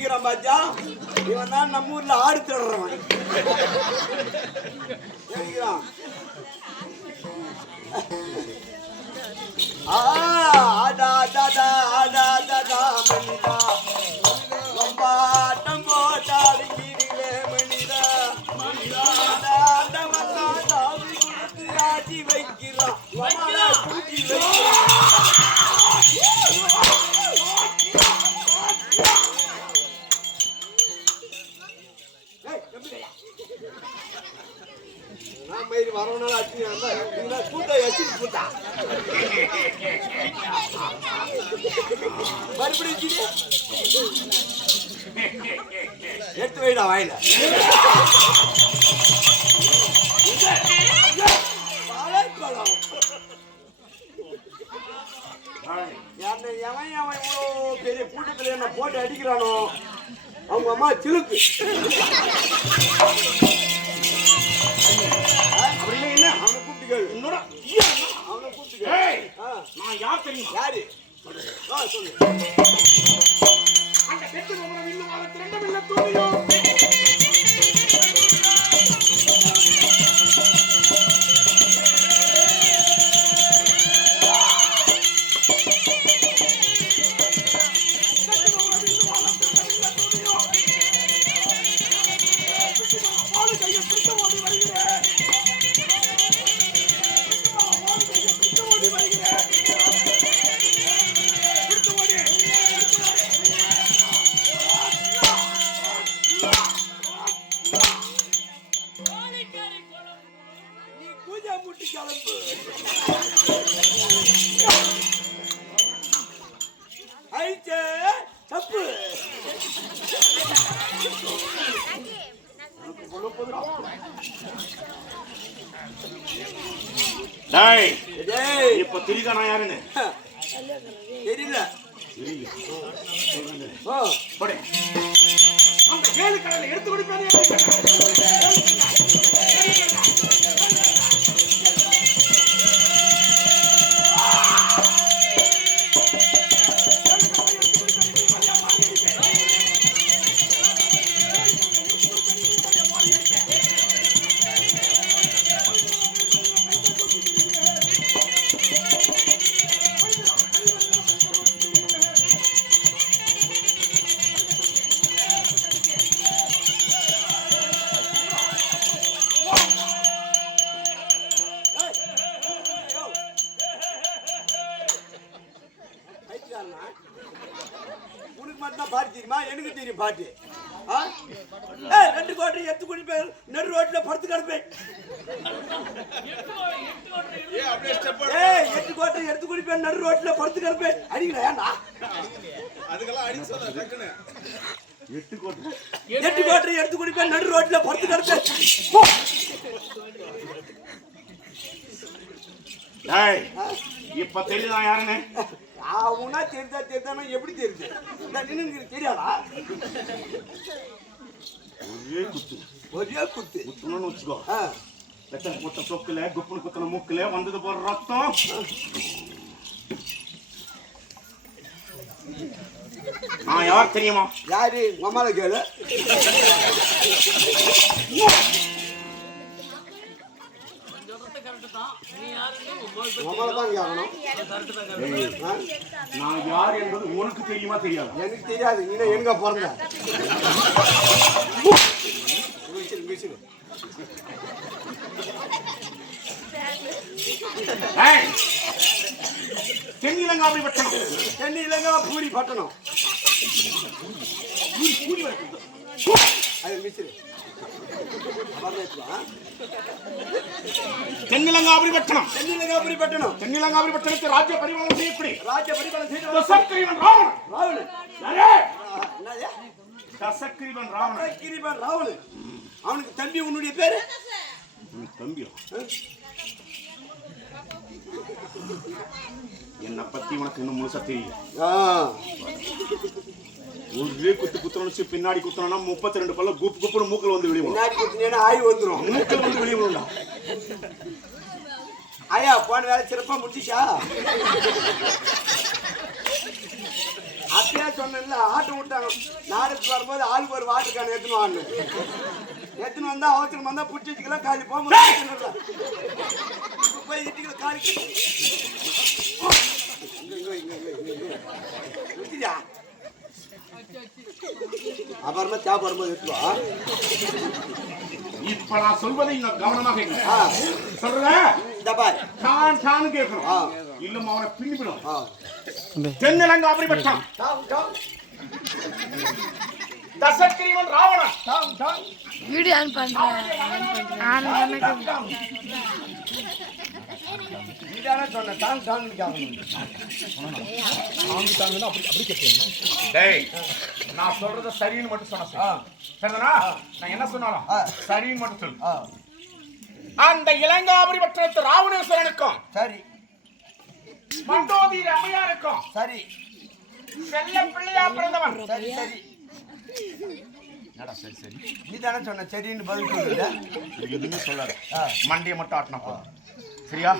அடிக்கிறான் பாத்தியா? இவன் தான் நம்ம ஊர்ல ஆடு திருடுறவன். அடிக்கிறான். மனிதா ரொம்பாட்டம் போட்டாடி மனிதா ஆட்சி வைக்கிறான் கூட்டி மயிறு வரவனால அச்சு கூட்ட வச்சு கூட்டா மறுபடியும் எடுத்து வைடா வாயில எவன் இவ்வளோ பெரிய கூட்டத்தில் என்ன போட்டு அடிக்கிறானோ அவங்க அம்மா சிலுக்கு அவனை கூப்பிட்டு அவனை கூப்பிட்டு நான் யார் தெரியும் யாரு சொல்லு அந்த பெற்று ரெண்டும் இல்லை தோணியும் இப்ப தெரியுதா நான் யாருன்னு தெரியல அந்த கேளு கடலை எடுத்து கொடுப்பாரு உனக்கு மட்டும் பாட்டு தெரியுமா? எனக்கு தெரியும் பாட்டு. 2 கோட்டை எடுத்து குடிப்பேன், நடு ரோட்ல படுத்து கிடப்பேன். 8 கோட்டை எடுத்து குடிப்பேன், நடு ரோட்ல படுத்து கிடப்பேன். அடிக்கல ஏண்டா? அதுக்கெல்லாம் அடி சொல்ல டக்குனு. 8 கோட்டை எடுத்து குடிப்பேன், நடு ரோட்ல படுத்து கிடப்பேன். இப்ப தெரியுதா யாருன்னு? அவனா தெரிந்தானா எப்படி தெரியுது? நின்று தெரியாதா? ஒரே குத்து குத்துணும்னு வச்சுக்கோ. வெத்தனை குத்த சொக்குல குப்புனு குத்தன மூக்குல வந்தது போற ரத்தம். நான் யார் தெரியுமா? யாரு? மம்மால கேளு. நான் யார் என்பது உனக்கு தெரியுமா தெரியாது? எனக்கு தெரியாது. நீ எங்க பிறந்த? தென்னிலங்காபுரி பட்டணம். தென்னிலங்காபுரி பட்டணம். தென்னிலங்காபுரி பட்டணம். தென்னிலங்காபுரி பட்டணத்தை ராஜ்ய பரிபாலனம் செய்யக்கூடிய தசக்கிரீவன் ராவணன். அவனுக்கு தம்பி. உன்னுடைய பேரு? தம்பி என்ன பத்தி உனக்கு இன்னும் முழுசா தெரியல. ஒரே குத்துணும் பின்னாடி குத்தணும்னா 32 பல்ல குப்புன்னு மூக்கல் வந்து வெளியே ஆய் வந்துடும். மூக்கல் வந்து வெளியே விடும்டா. ஐயா போன வேலை சிறப்பா முடிச்சிச்சா? அப்படியே சொன்னேன்ல ஆட்டம் விட்டாங்க. நாடகத்துக்கு வரும்போது ஆளுக்கு ஒரு வாட்டுக்கான எத்தனை வந்தா அவசரம் வந்தா புடிச்சு வச்சுக்கலாம் காலி போகும்போது போய் இட்டுக்கல காலி அப்புறமா தேவை வரும்போது எடுத்துவா. இப்ப நான் சொல்வதை கவனமாக சொல்றேன். கேட்கணும் இல்லம்மா அவனை பின்னிவிடும். தென்னிலங்க அப்படிப்பட்டான் தசக்கிரீவன் ராவணன் வீடியோ ஆன் பண்றேன். நான் சொல்றத சரின்னு மட்டும் சொன்னேன். நான் என்ன சொன்னாலும் சரின்னு மட்டும் சொல்லு. அந்த இலங்காபுரி பட்டணத்து ராவணேஸ்வரனுக்கும் சரி, மண்டோதரி அம்மையாருக்கும் சரி, செல்ல பிள்ளையா பிறந்தவன். சரி சரி சரி சரி நீ தானே சொன்ன சரின்னு பதில் சொல்லுங்க. எதுவுமே சொல்லாத, மண்டியை மட்டும் ஆட்டினா போதும். சரியா?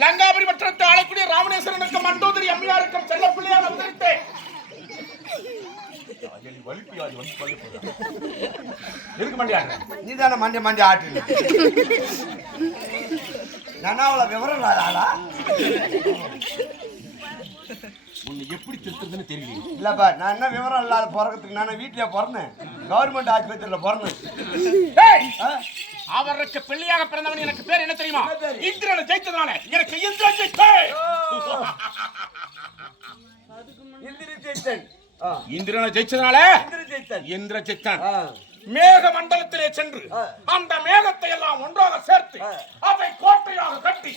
லங்காபுரி பட்டணத்தை ஆளக்கூடிய ராவணேஸ்வரனுக்கு மண்டோதரி அம்மையாருக்கும் செல்ல பிள்ளையா வந்திருத்தேன். நீ தானே மண்டி ஆட்டு. நானாவள விவரம் இல்லாதா? உன்னை எப்படி திருத்துறதுன்னு தெரியல. இல்லப்பா, நான் என்ன விவரம் இல்லாத பிறக்கிறதுக்கு நான் வீட்டிலே பிறந்தேன். கவர்மெண்ட் ஆஸ்பத்திரியில பிறந்தேன். அவருக்கு பிள்ளையாக பிறந்தவன் எனக்கு பேர் என்ன தெரியுமா? இந்திரனை ஜெயித்ததுனால எனக்கு இந்திரன் ஜெயித்தேன். இந்திரனை ஜெயிச்சதுனால இந்திர ஜெயித்தான். மேக மண்டலத்திலே சென்று அந்த மேகத்தை எல்லாம் ஒன்றாக சேர்த்து அதை கோட்டையாக கட்டி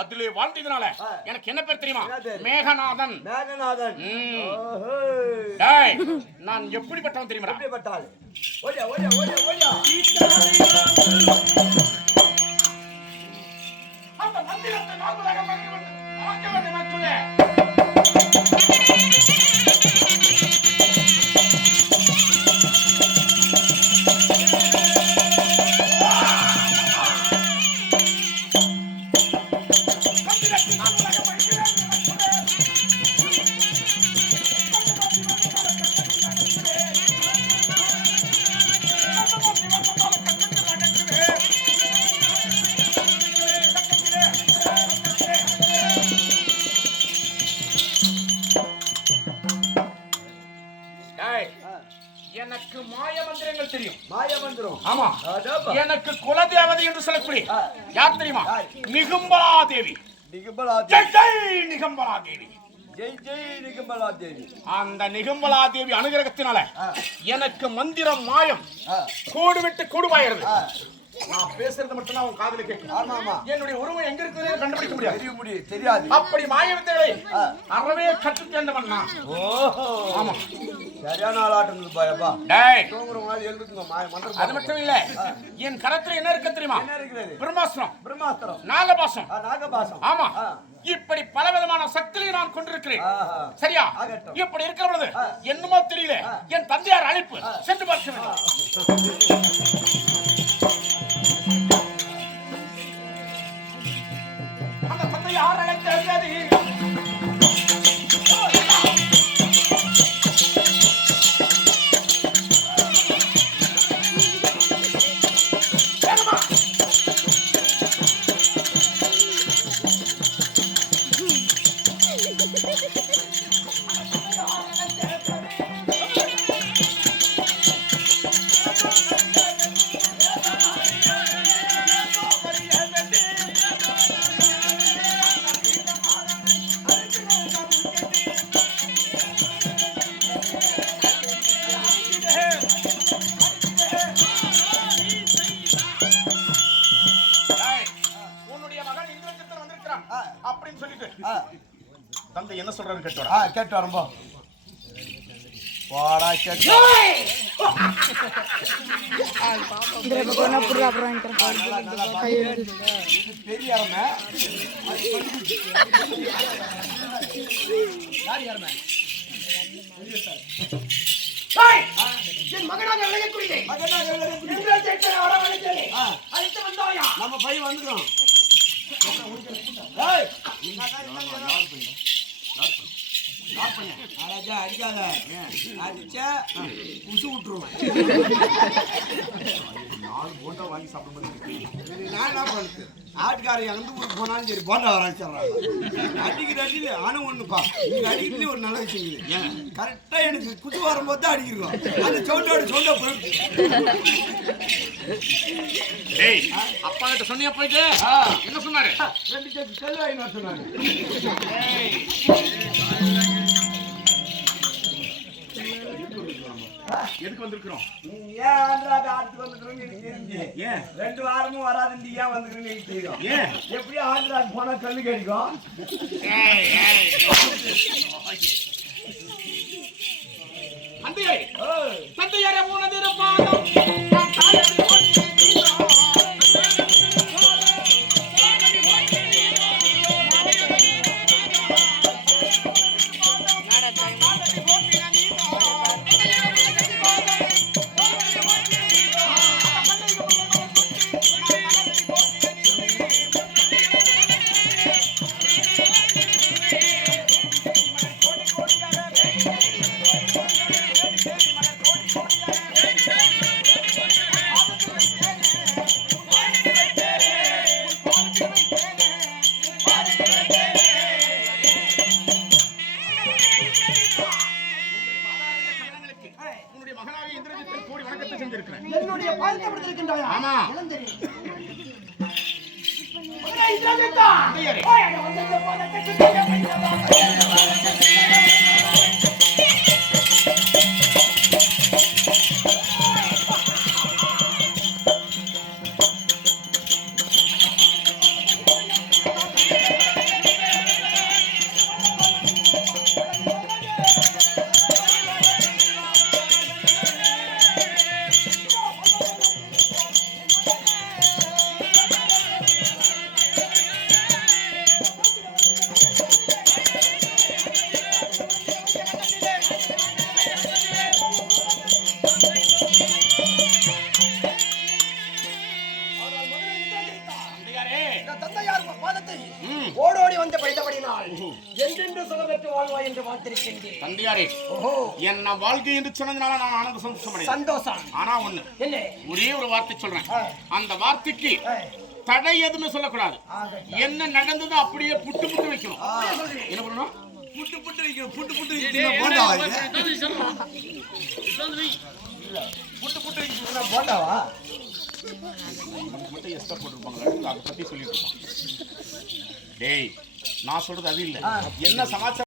அதிலே வாழ்ந்ததுனால எனக்கு என்ன பேர் தெரியுமா? மேகநாதன். மேகநாதன். நான் எப்படிப்பட்டவன் தெரியுமா? எப்படிப்பட்டாள்? ஓடியா ஓடியா ஓடியா ஓடியா. அந்த மந்திரத்தை நான்காக நமக்கு வேண்டும் என்று எனக்கு மாய மந்திரங்கள் தெரியும். மாய மந்திரம்? ஆமா. எனக்கு குலதேவதை என்று சொல்லக்கூடிய யார் தெரியுமா? நிகும்பலா தேவி. நிகும்பலா ஜெய் ஜெய் நிகும்பலா தேவி. ஜெய் ஜெய் நிகும்பலா தேவி. அந்த நிகும்பலா தேவி அனுகிரகத்தினால எனக்கு மந்திரம் மாயம் கூடு விட்டு கூடுவாயிருது. நான் பேசுறது மட்டும் தான் உன் காதுல கேட்கும். ஆமா ஆமா. என்னுடைய உருவம் எங்க இருக்குன்னு கண்டுபிடிக்க முடியாது. தெரிய முடியாது, தெரியாது. அப்படி மாய வித்தைகளை அறவே கற்று தேர்ந்தவன் நான். ஓஹோ. ஆமா. சரியான ஆளாட்டம் பாயப்பா. டேய், தூங்குற மாதிரி எழுதுங்க மந்திரம். அது மட்டும் இல்ல, என் கரத்துல என்ன இருக்கு தெரியுமா? என்ன இருக்குது? பிரம்மாஸ்திரம், பிரம்மாஸ்திரம், நாகபாசம். நாகபாசம். ஆமா. இப்படி பலவிதமான சக்தியை நான் கொண்டிருக்கிறேன். சரியா? இப்படி இருக்கிற பொழுது என்னமோ தெரியல, என் தந்தையார் அழைப்பு சென்று பார்க்க வேண்டும். அந்த தந்தையார் அழைத்தது அப்படின்னு சொல்லிட்டு தந்தை என்ன சொல்றாரு கேட்டு கேட்டு வரம்போ. வாடா கேட்டு பெரிய என் மகனாக விளையக்கூடிய நம்ம பையன் வந்துடும். பையன் அழகா அடிக்காத அடிச்சா உசு விட்டுருவேன். 4 போண்டா வாங்கி சாப்பிடும்போது நான் என்ன பண்ணுறது? ஆட்டுக்காரன் எந்த ஊருக்கு போனாலும் சரி போண்டா வராச்சிடுறாங்க. அடிக்கிற அடியில் ஆணும் ஒன்றுப்பா இங்கே அடிக்கிறதுலேயே ஒரு நல்ல விஷயம் இருக்குது. கரெக்டாக எனக்கு குத்து வரும்போது தான் அடிக்கிறோம். அந்த சவுண்டா போயிட்டு டேய் அப்பா கிட்ட சொன்னியா போயிட்டு என்ன சொன்னாரு? 2 கேஜி கல் வாங்கினா சொன்னாங்க. எதுக்கு வந்திருக்கிறோம்? நீ ஏன் ஆந்திராக்கு ஆட்டுக்கு வந்துக்கிறோன்னு எனக்கு தெரிஞ்சு. ஏன் 2 வாரமும் வராது நீ ஏன் வந்துக்கிறேன்னு எனக்கு தெரியும். ஏன் எப்படியும் ஆந்திராக்கு போனா கல்லு கிடைக்கும். தந்தையாரே உனதிருப்பாதம் நான் தாயடி என்னுடைய பாதத்தை படுத்திருக்கின்றாயா? ஆமா. இளந்தரி. ஓடோடி வந்து படித்தபடினால் என்றென்று சுகப்பெற்று வாழ்வாய் என்று வாழ்த்திருக்கின்றேன். தந்தையாரே என்ன வாழ்க்கை என்று சொன்னதுனால நான் ஆனந்த சந்தோஷம். சந்தோஷம். ஆனா ஒண்ணு என்ன? ஒரே ஒரு வார்த்தை சொல்றேன். அந்த வார்த்தைக்கு தடை எதுவுமே சொல்லக்கூடாது. என்ன நடந்ததோ அப்படியே புட்டு புட்டு வைக்கணும். என்ன பண்ணணும்? புட்டு புட்டு வைக்கணும். புட்டு புட்டு வைக்கணும். போண்டாவா புட்டு புட்டு வைக்கணும். போண்டாவா மட்டும் எக்ஸ்ட்ரா போட்டுருப்பாங்களா? அதை பத்தி சொல்லிட்டு இருப்பான். டேய் நான் சொல்றது அது இல்ல. என்ன சமாச்சாரம்